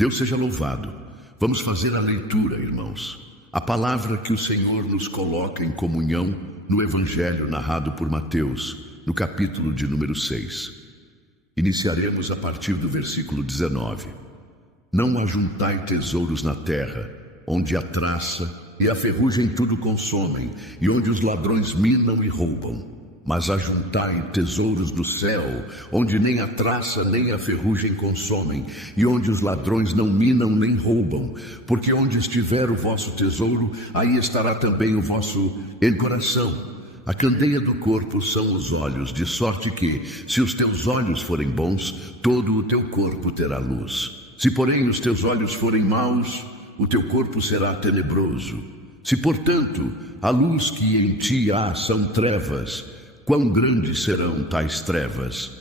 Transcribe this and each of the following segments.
Deus seja louvado. Vamos fazer a leitura, irmãos. A palavra que o Senhor nos coloca em comunhão no Evangelho narrado por Mateus, no capítulo de número 6. Iniciaremos a partir do versículo 19. Não ajuntai tesouros na terra, onde a traça e a ferrugem tudo consomem, e onde os ladrões minam e roubam. Mas ajuntai tesouros do céu, onde nem a traça nem a ferrugem consomem, e onde os ladrões não minam nem roubam, porque onde estiver o vosso tesouro, aí estará também o vosso coração. A candeia do corpo são os olhos, de sorte que, se os teus olhos forem bons, todo o teu corpo terá luz. Se, porém, os teus olhos forem maus, o teu corpo será tenebroso. Se, portanto, a luz que em ti há são trevas, quão grandes serão tais trevas?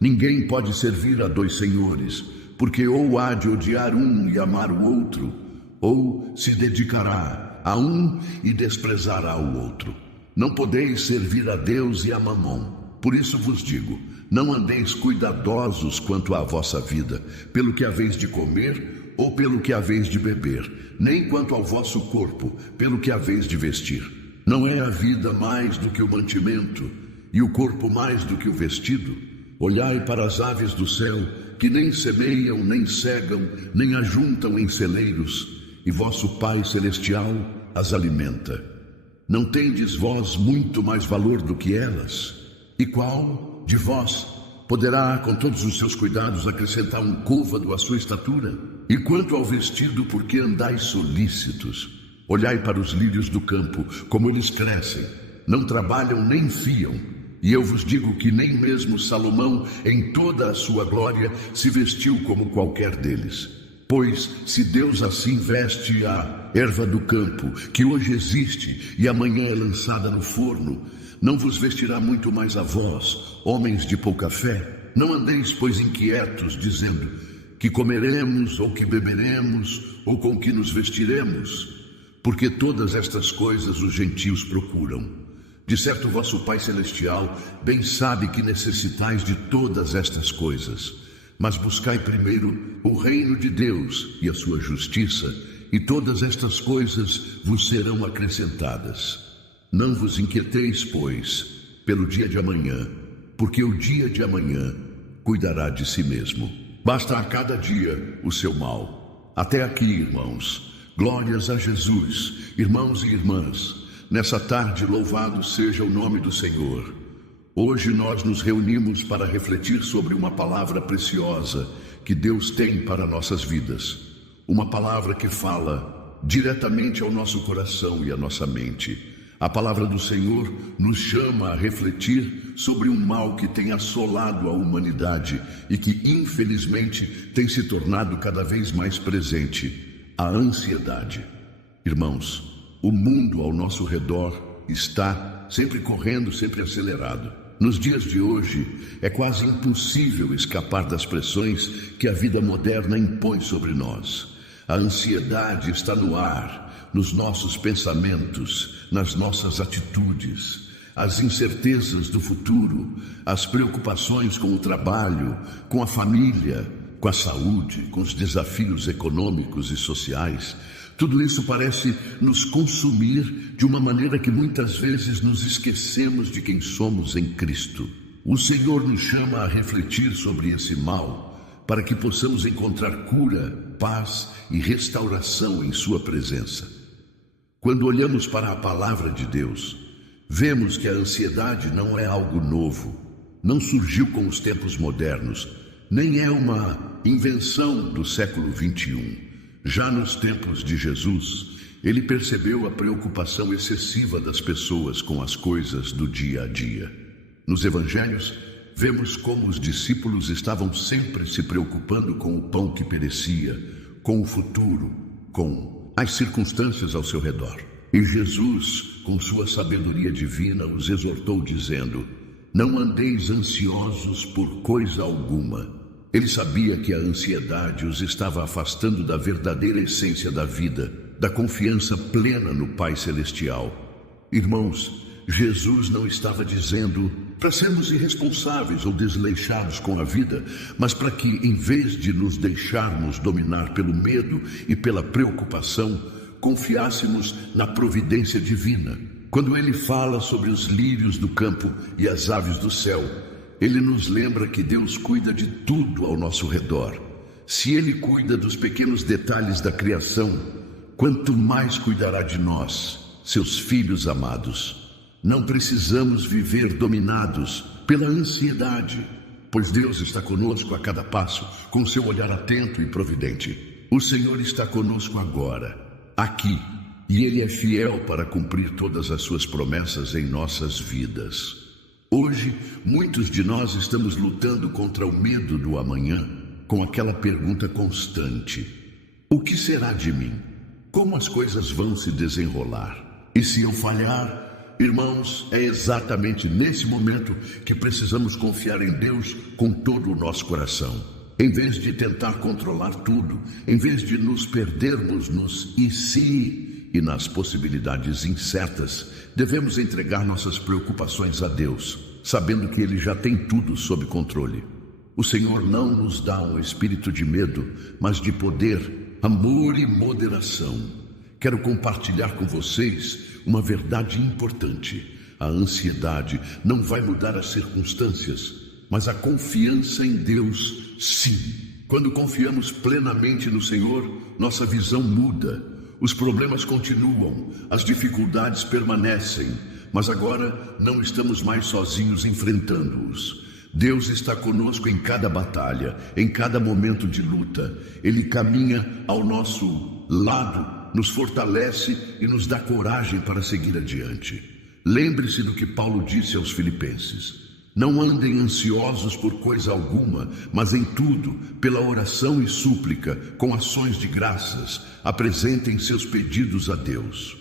Ninguém pode servir a dois senhores, porque ou há de odiar um e amar o outro, ou se dedicará a um e desprezará o outro. Não podeis servir a Deus e a Mamom. Por isso vos digo, não andeis cuidadosos quanto à vossa vida, pelo que haveis de comer ou pelo que haveis de beber, nem quanto ao vosso corpo, pelo que haveis de vestir. Não é a vida mais do que o mantimento, e o corpo mais do que o vestido? Olhai para as aves do céu, que nem semeiam, nem cegam, nem ajuntam em celeiros, e vosso Pai Celestial as alimenta. Não tendes vós muito mais valor do que elas? E qual de vós poderá, com todos os seus cuidados, acrescentar um côvado à sua estatura? E quanto ao vestido, por que andais solícitos? Olhai para os lírios do campo, como eles crescem, não trabalham nem fiam. E eu vos digo que nem mesmo Salomão, em toda a sua glória, se vestiu como qualquer deles. Pois, se Deus assim veste a erva do campo, que hoje existe e amanhã é lançada no forno, não vos vestirá muito mais a vós, homens de pouca fé? Não andeis, pois, inquietos, dizendo, que comeremos, ou que beberemos, ou com que nos vestiremos? Porque todas estas coisas os gentios procuram. De certo, vosso Pai Celestial bem sabe que necessitais de todas estas coisas. Mas buscai primeiro o reino de Deus e a sua justiça, e todas estas coisas vos serão acrescentadas. Não vos inquieteis, pois, pelo dia de amanhã, porque o dia de amanhã cuidará de si mesmo. Basta a cada dia o seu mal. Até aqui, irmãos. Glórias a Jesus, irmãos e irmãs. Nessa tarde, louvado seja o nome do Senhor. Hoje nós nos reunimos para refletir sobre uma palavra preciosa que Deus tem para nossas vidas. Uma palavra que fala diretamente ao nosso coração e à nossa mente. A palavra do Senhor nos chama a refletir sobre um mal que tem assolado a humanidade e que, infelizmente, tem se tornado cada vez mais presente: a ansiedade. Irmãos, o mundo ao nosso redor está sempre correndo, sempre acelerado. Nos dias de hoje, é quase impossível escapar das pressões que a vida moderna impõe sobre nós. A ansiedade está no ar, nos nossos pensamentos, nas nossas atitudes. As incertezas do futuro, as preocupações com o trabalho, com a família, com a saúde, com os desafios econômicos e sociais. Tudo isso parece nos consumir de uma maneira que muitas vezes nos esquecemos de quem somos em Cristo. O Senhor nos chama a refletir sobre esse mal, para que possamos encontrar cura, paz e restauração em sua presença. Quando olhamos para a palavra de Deus, vemos que a ansiedade não é algo novo, não surgiu com os tempos modernos, nem é uma invenção do século XXI. Já nos tempos de Jesus, ele percebeu a preocupação excessiva das pessoas com as coisas do dia a dia. Nos evangelhos, vemos como os discípulos estavam sempre se preocupando com o pão que perecia, com o futuro, com as circunstâncias ao seu redor. E Jesus, com sua sabedoria divina, os exortou dizendo: não andeis ansiosos por coisa alguma. Ele sabia que a ansiedade os estava afastando da verdadeira essência da vida, da confiança plena no Pai Celestial. Irmãos, Jesus não estava dizendo: para sermos irresponsáveis ou desleixados com a vida, mas para que, em vez de nos deixarmos dominar pelo medo e pela preocupação, confiássemos na providência divina. Quando ele fala sobre os lírios do campo e as aves do céu, ele nos lembra que Deus cuida de tudo ao nosso redor. Se ele cuida dos pequenos detalhes da criação, quanto mais cuidará de nós, seus filhos amados. Não precisamos viver dominados pela ansiedade, pois Deus está conosco a cada passo, com seu olhar atento e providente. O Senhor está conosco agora, aqui, e Ele é fiel para cumprir todas as suas promessas em nossas vidas. Hoje, muitos de nós estamos lutando contra o medo do amanhã, com aquela pergunta constante: o que será de mim? Como as coisas vão se desenrolar? E se eu falhar? Irmãos, é exatamente nesse momento que precisamos confiar em Deus com todo o nosso coração. Em vez de tentar controlar tudo, em vez de nos perdermos nos e se e nas possibilidades incertas, devemos entregar nossas preocupações a Deus, sabendo que Ele já tem tudo sob controle. O Senhor não nos dá um espírito de medo, mas de poder, amor e moderação. Quero compartilhar com vocês uma verdade importante. A ansiedade não vai mudar as circunstâncias, mas a confiança em Deus, sim. Quando confiamos plenamente no Senhor, nossa visão muda. Os problemas continuam, as dificuldades permanecem, mas agora não estamos mais sozinhos enfrentando-os. Deus está conosco em cada batalha, em cada momento de luta. Ele caminha ao nosso lado, nos fortalece e nos dá coragem para seguir adiante. Lembre-se do que Paulo disse aos Filipenses: não andem ansiosos por coisa alguma, mas em tudo, pela oração e súplica, com ações de graças, apresentem seus pedidos a Deus.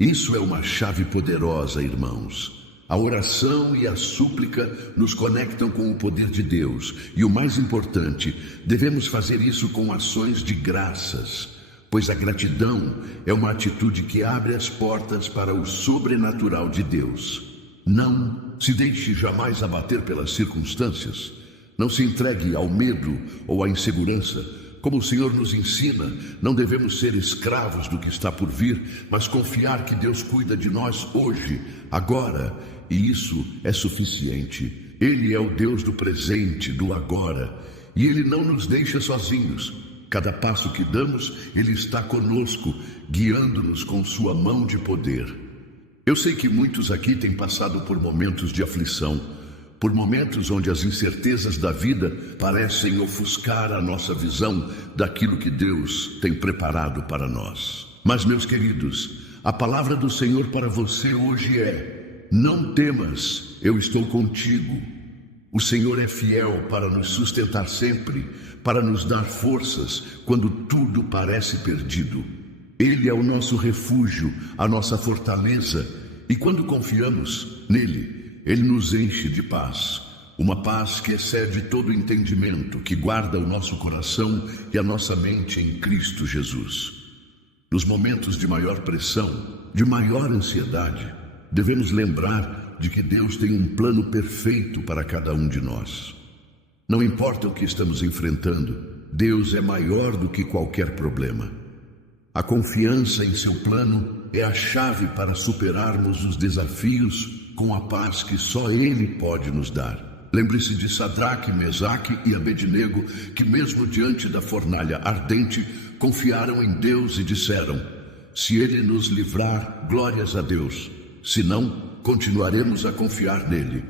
Isso é uma chave poderosa, irmãos. A oração e a súplica nos conectam com o poder de Deus. E o mais importante, devemos fazer isso com ações de graças, pois a gratidão é uma atitude que abre as portas para o sobrenatural de Deus. Não se deixe jamais abater pelas circunstâncias. Não se entregue ao medo ou à insegurança. Como o Senhor nos ensina, não devemos ser escravos do que está por vir, mas confiar que Deus cuida de nós hoje, agora, e isso é suficiente. Ele é o Deus do presente, do agora, e Ele não nos deixa sozinhos. Cada passo que damos, Ele está conosco, guiando-nos com sua mão de poder. Eu sei que muitos aqui têm passado por momentos de aflição, por momentos onde as incertezas da vida parecem ofuscar a nossa visão daquilo que Deus tem preparado para nós. Mas, meus queridos, a palavra do Senhor para você hoje é: não temas, eu estou contigo. O Senhor é fiel para nos sustentar sempre, para nos dar forças quando tudo parece perdido. Ele é o nosso refúgio, a nossa fortaleza, e quando confiamos nele, Ele nos enche de paz, uma paz que excede todo entendimento, que guarda o nosso coração e a nossa mente em Cristo Jesus. Nos momentos de maior pressão, de maior ansiedade, devemos lembrar de que Deus tem um plano perfeito para cada um de nós. Não importa o que estamos enfrentando, Deus é maior do que qualquer problema. A confiança em seu plano é a chave para superarmos os desafios com a paz que só Ele pode nos dar. Lembre-se de Sadraque, Mesaque e Abednego, que mesmo diante da fornalha ardente, confiaram em Deus e disseram: se Ele nos livrar, glórias a Deus. Se não, continuaremos a confiar nele.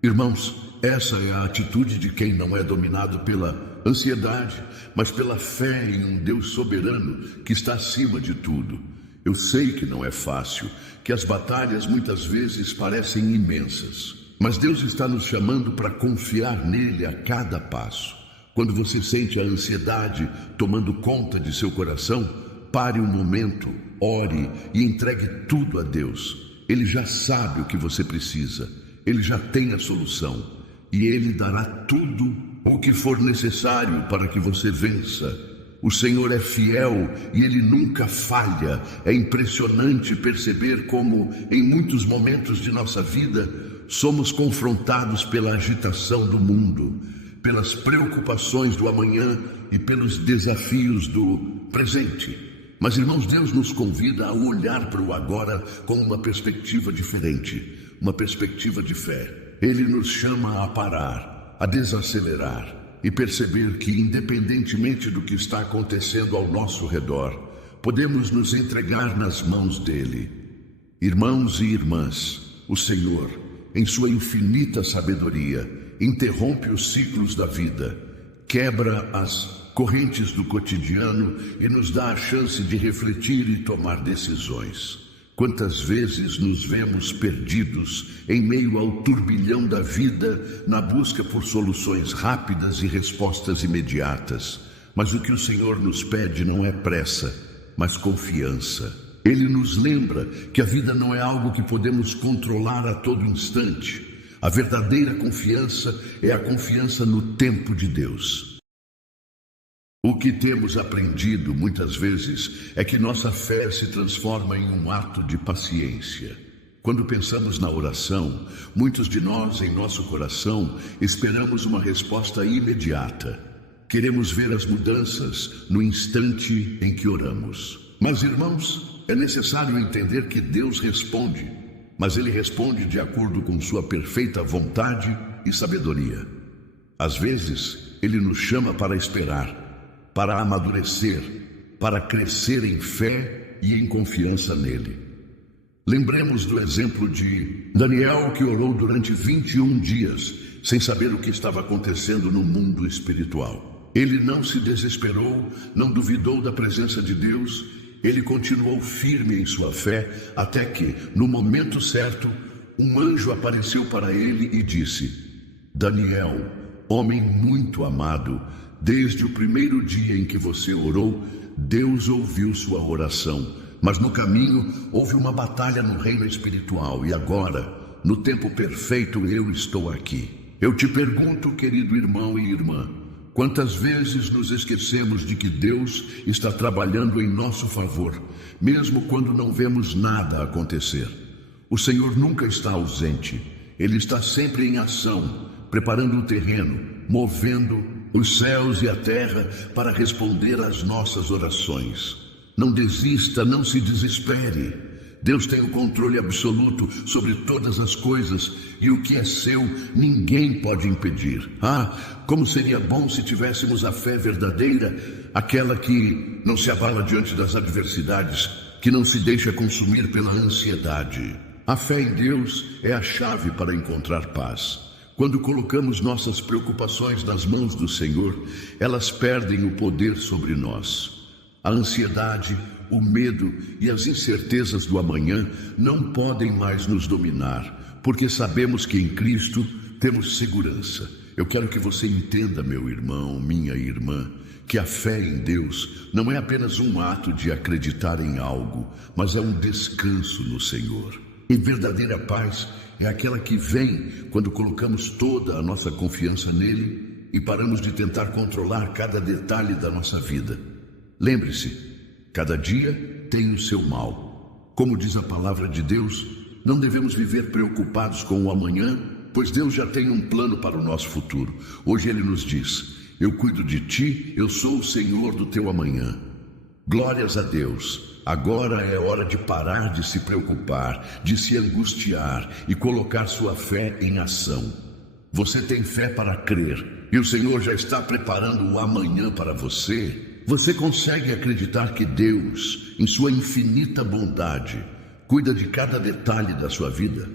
Irmãos, essa é a atitude de quem não é dominado pela ansiedade, mas pela fé em um Deus soberano que está acima de tudo. Eu sei que não é fácil, que as batalhas muitas vezes parecem imensas, mas Deus está nos chamando para confiar nele a cada passo. Quando você sente a ansiedade tomando conta de seu coração, pare um momento, ore e entregue tudo a Deus. Ele já sabe o que você precisa, Ele já tem a solução e Ele dará tudo o que for necessário para que você vença. O Senhor é fiel e Ele nunca falha. É impressionante perceber como, em muitos momentos de nossa vida, somos confrontados pela agitação do mundo, pelas preocupações do amanhã e pelos desafios do presente. Mas, irmãos, Deus nos convida a olhar para o agora com uma perspectiva diferente, uma perspectiva de fé. Ele nos chama a parar, a desacelerar e perceber que, independentemente do que está acontecendo ao nosso redor, podemos nos entregar nas mãos dele. Irmãos e irmãs, o Senhor, em sua infinita sabedoria, interrompe os ciclos da vida, quebra as correntes do cotidiano e nos dá a chance de refletir e tomar decisões. Quantas vezes nos vemos perdidos em meio ao turbilhão da vida, na busca por soluções rápidas e respostas imediatas. Mas o que o Senhor nos pede não é pressa, mas confiança. Ele nos lembra que a vida não é algo que podemos controlar a todo instante. A verdadeira confiança é a confiança no tempo de Deus. O que temos aprendido muitas vezes é que nossa fé se transforma em um ato de paciência. Quando pensamos na oração, muitos de nós, em nosso coração, esperamos uma resposta imediata. Queremos ver as mudanças no instante em que oramos. Mas, irmãos, é necessário entender que Deus responde, mas Ele responde de acordo com sua perfeita vontade e sabedoria. Às vezes, Ele nos chama para esperar, para amadurecer, para crescer em fé e em confiança nele. Lembremos do exemplo de Daniel, que orou durante 21 dias, sem saber o que estava acontecendo no mundo espiritual. Ele não se desesperou, não duvidou da presença de Deus, ele continuou firme em sua fé, até que, no momento certo, um anjo apareceu para ele e disse: Daniel, homem muito amado, desde o primeiro dia em que você orou, Deus ouviu sua oração. Mas no caminho houve uma batalha no reino espiritual e agora, no tempo perfeito, eu estou aqui. Eu te pergunto, querido irmão e irmã, quantas vezes nos esquecemos de que Deus está trabalhando em nosso favor, mesmo quando não vemos nada acontecer? O Senhor nunca está ausente. Ele está sempre em ação, preparando o terreno, movendo os céus e a terra para responder às nossas orações. Não desista, não se desespere. Deus tem o controle absoluto sobre todas as coisas e o que é seu ninguém pode impedir. Como seria bom se tivéssemos a fé verdadeira, aquela que não se abala diante das adversidades, que não se deixa consumir pela ansiedade. A fé em Deus é a chave para encontrar paz. Quando colocamos nossas preocupações nas mãos do Senhor, elas perdem o poder sobre nós. A ansiedade, o medo e as incertezas do amanhã não podem mais nos dominar, porque sabemos que em Cristo temos segurança. Eu quero que você entenda, meu irmão, minha irmã, que a fé em Deus não é apenas um ato de acreditar em algo, mas é um descanso no Senhor. E verdadeira paz é aquela que vem quando colocamos toda a nossa confiança nele e paramos de tentar controlar cada detalhe da nossa vida. Lembre-se, cada dia tem o seu mal. Como diz a palavra de Deus, não devemos viver preocupados com o amanhã, pois Deus já tem um plano para o nosso futuro. Hoje Ele nos diz: eu cuido de ti, eu sou o Senhor do teu amanhã. Glórias a Deus. Agora é hora de parar de se preocupar, de se angustiar e colocar sua fé em ação. Você tem fé para crer e o Senhor já está preparando o amanhã para você. Você consegue acreditar que Deus, em sua infinita bondade, cuida de cada detalhe da sua vida?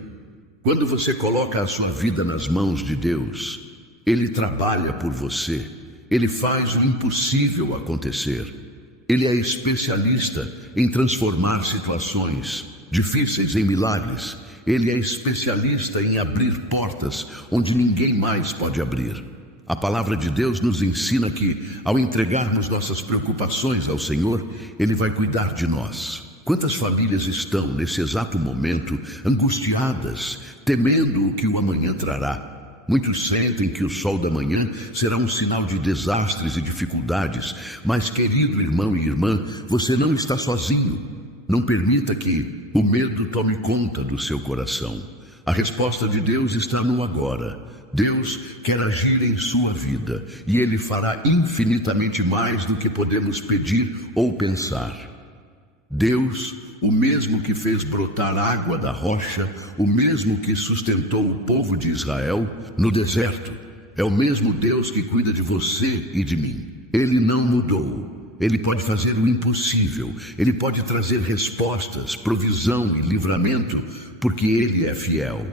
Quando você coloca a sua vida nas mãos de Deus, Ele trabalha por você, Ele faz o impossível acontecer. Ele é especialista em transformar situações difíceis em milagres. Ele é especialista em abrir portas onde ninguém mais pode abrir. A palavra de Deus nos ensina que, ao entregarmos nossas preocupações ao Senhor, Ele vai cuidar de nós. Quantas famílias estão, nesse exato momento, angustiadas, temendo o que o amanhã trará? Muitos sentem que o sol da manhã será um sinal de desastres e dificuldades, mas, querido irmão e irmã, você não está sozinho. Não permita que o medo tome conta do seu coração. A resposta de Deus está no agora. Deus quer agir em sua vida e Ele fará infinitamente mais do que podemos pedir ou pensar. Deus, o mesmo que fez brotar água da rocha, o mesmo que sustentou o povo de Israel no deserto, é o mesmo Deus que cuida de você e de mim. Ele não mudou. Ele pode fazer o impossível. Ele pode trazer respostas, provisão e livramento, porque Ele é fiel.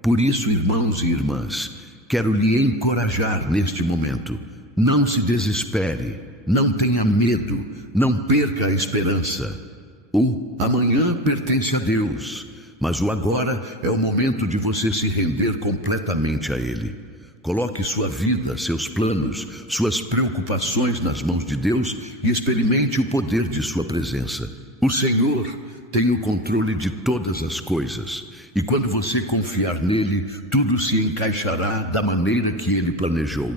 Por isso, irmãos e irmãs, quero lhe encorajar neste momento. Não se desespere, não tenha medo, não perca a esperança. O amanhã pertence a Deus, mas o agora é o momento de você se render completamente a Ele. Coloque sua vida, seus planos, suas preocupações nas mãos de Deus e experimente o poder de sua presença. O Senhor tem o controle de todas as coisas, e quando você confiar nele, tudo se encaixará da maneira que ele planejou.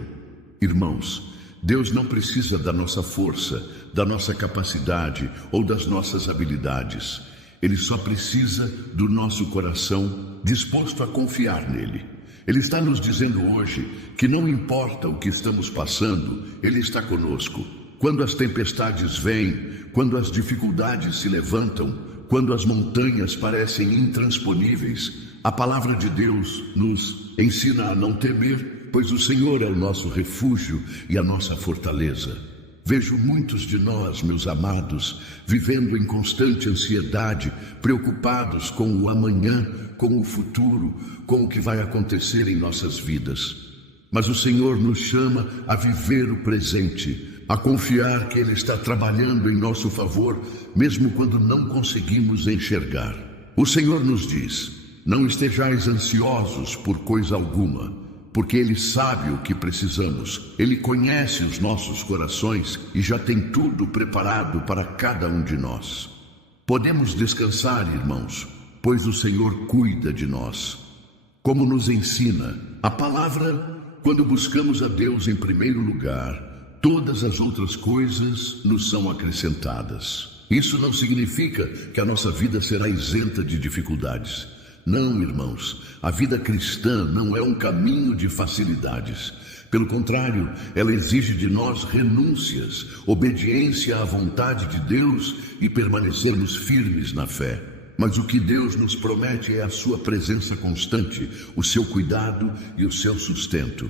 Irmãos, Deus não precisa da nossa força, da nossa capacidade ou das nossas habilidades. Ele só precisa do nosso coração disposto a confiar nele. Ele está nos dizendo hoje que não importa o que estamos passando, Ele está conosco. Quando as tempestades vêm, quando as dificuldades se levantam, quando as montanhas parecem intransponíveis, a palavra de Deus nos ensina a não temer, pois o Senhor é o nosso refúgio e a nossa fortaleza. Vejo muitos de nós, meus amados, vivendo em constante ansiedade, preocupados com o amanhã, com o futuro, com o que vai acontecer em nossas vidas. Mas o Senhor nos chama a viver o presente, a confiar que Ele está trabalhando em nosso favor, mesmo quando não conseguimos enxergar. O Senhor nos diz: não estejais ansiosos por coisa alguma, porque Ele sabe o que precisamos. Ele conhece os nossos corações e já tem tudo preparado para cada um de nós. Podemos descansar, irmãos, pois o Senhor cuida de nós. Como nos ensina a palavra, quando buscamos a Deus em primeiro lugar, todas as outras coisas nos são acrescentadas. Isso não significa que a nossa vida será isenta de dificuldades. Não, irmãos, a vida cristã não é um caminho de facilidades. Pelo contrário, ela exige de nós renúncias, obediência à vontade de Deus e permanecermos firmes na fé. Mas o que Deus nos promete é a sua presença constante, o seu cuidado e o seu sustento.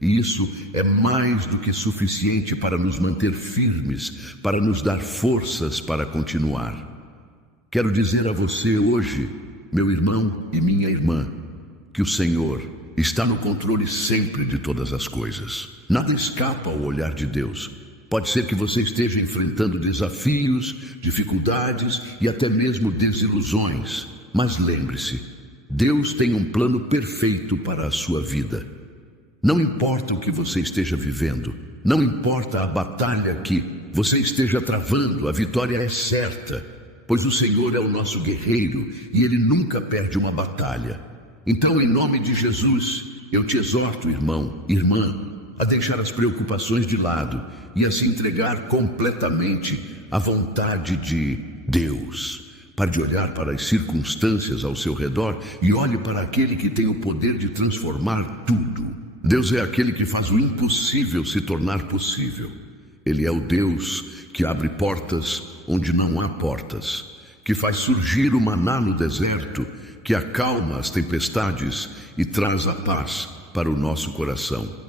E isso é mais do que suficiente para nos manter firmes, para nos dar forças para continuar. Quero dizer a você hoje, meu irmão e minha irmã, que o Senhor está no controle sempre de todas as coisas. Nada escapa ao olhar de Deus. Pode ser que você esteja enfrentando desafios, dificuldades e até mesmo desilusões. Mas lembre-se, Deus tem um plano perfeito para a sua vida. Não importa o que você esteja vivendo, não importa a batalha que você esteja travando, a vitória é certa, pois o Senhor é o nosso guerreiro e Ele nunca perde uma batalha. Então, em nome de Jesus, eu te exorto, irmão, irmã, a deixar as preocupações de lado e a se entregar completamente à vontade de Deus. Pare de olhar para as circunstâncias ao seu redor e olhe para aquele que tem o poder de transformar tudo. Deus é aquele que faz o impossível se tornar possível. Ele é o Deus que abre portas onde não há portas, que faz surgir o maná no deserto, que acalma as tempestades e traz a paz para o nosso coração.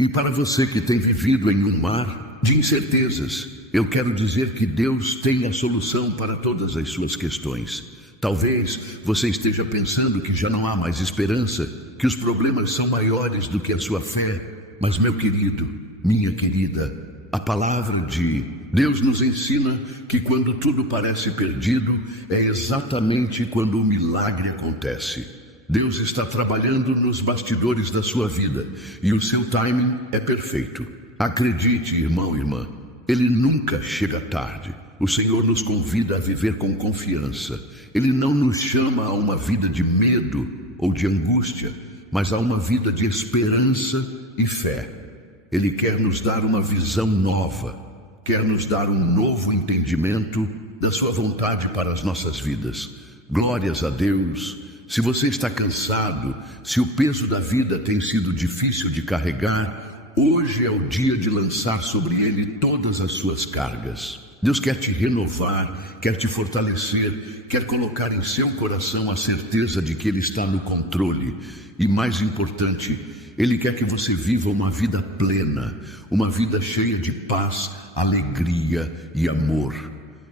E para você que tem vivido em um mar de incertezas, eu quero dizer que Deus tem a solução para todas as suas questões. Talvez você esteja pensando que já não há mais esperança, que os problemas são maiores do que a sua fé. Mas, meu querido, minha querida, a palavra de Deus nos ensina que quando tudo parece perdido, é exatamente quando o milagre acontece. Deus está trabalhando nos bastidores da sua vida e o seu timing é perfeito. Acredite, irmão e irmã, Ele nunca chega tarde. O Senhor nos convida a viver com confiança. Ele não nos chama a uma vida de medo ou de angústia, mas a uma vida de esperança e fé. Ele quer nos dar uma visão nova, quer nos dar um novo entendimento da sua vontade para as nossas vidas. Glórias a Deus, Se você está cansado, se o peso da vida tem sido difícil de carregar, hoje é o dia de lançar sobre ele todas as suas cargas. Deus quer te renovar, quer te fortalecer, quer colocar em seu coração a certeza de que Ele está no controle. E mais importante, Ele quer que você viva uma vida plena, uma vida cheia de paz, alegria e amor.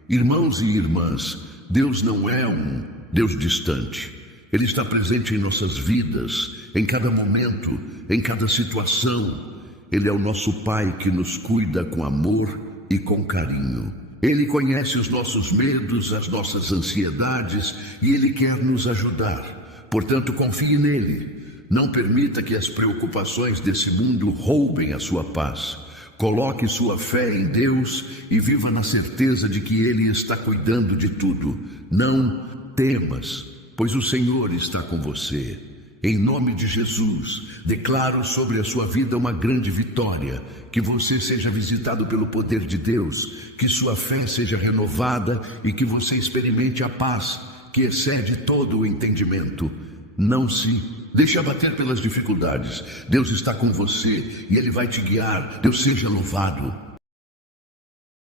Irmãos e irmãs, Deus não é um Deus distante. Ele está presente em nossas vidas, em cada momento, em cada situação. Ele é o nosso Pai que nos cuida com amor e com carinho. Ele conhece os nossos medos, as nossas ansiedades e Ele quer nos ajudar. Portanto, confie nele. Não permita que as preocupações desse mundo roubem a sua paz. Coloque sua fé em Deus e viva na certeza de que Ele está cuidando de tudo. Não temas, pois o Senhor está com você. Em nome de Jesus, declaro sobre a sua vida uma grande vitória, que você seja visitado pelo poder de Deus, que sua fé seja renovada e que você experimente a paz que excede todo o entendimento. Não se deixe abater pelas dificuldades. Deus está com você e Ele vai te guiar. Deus seja louvado.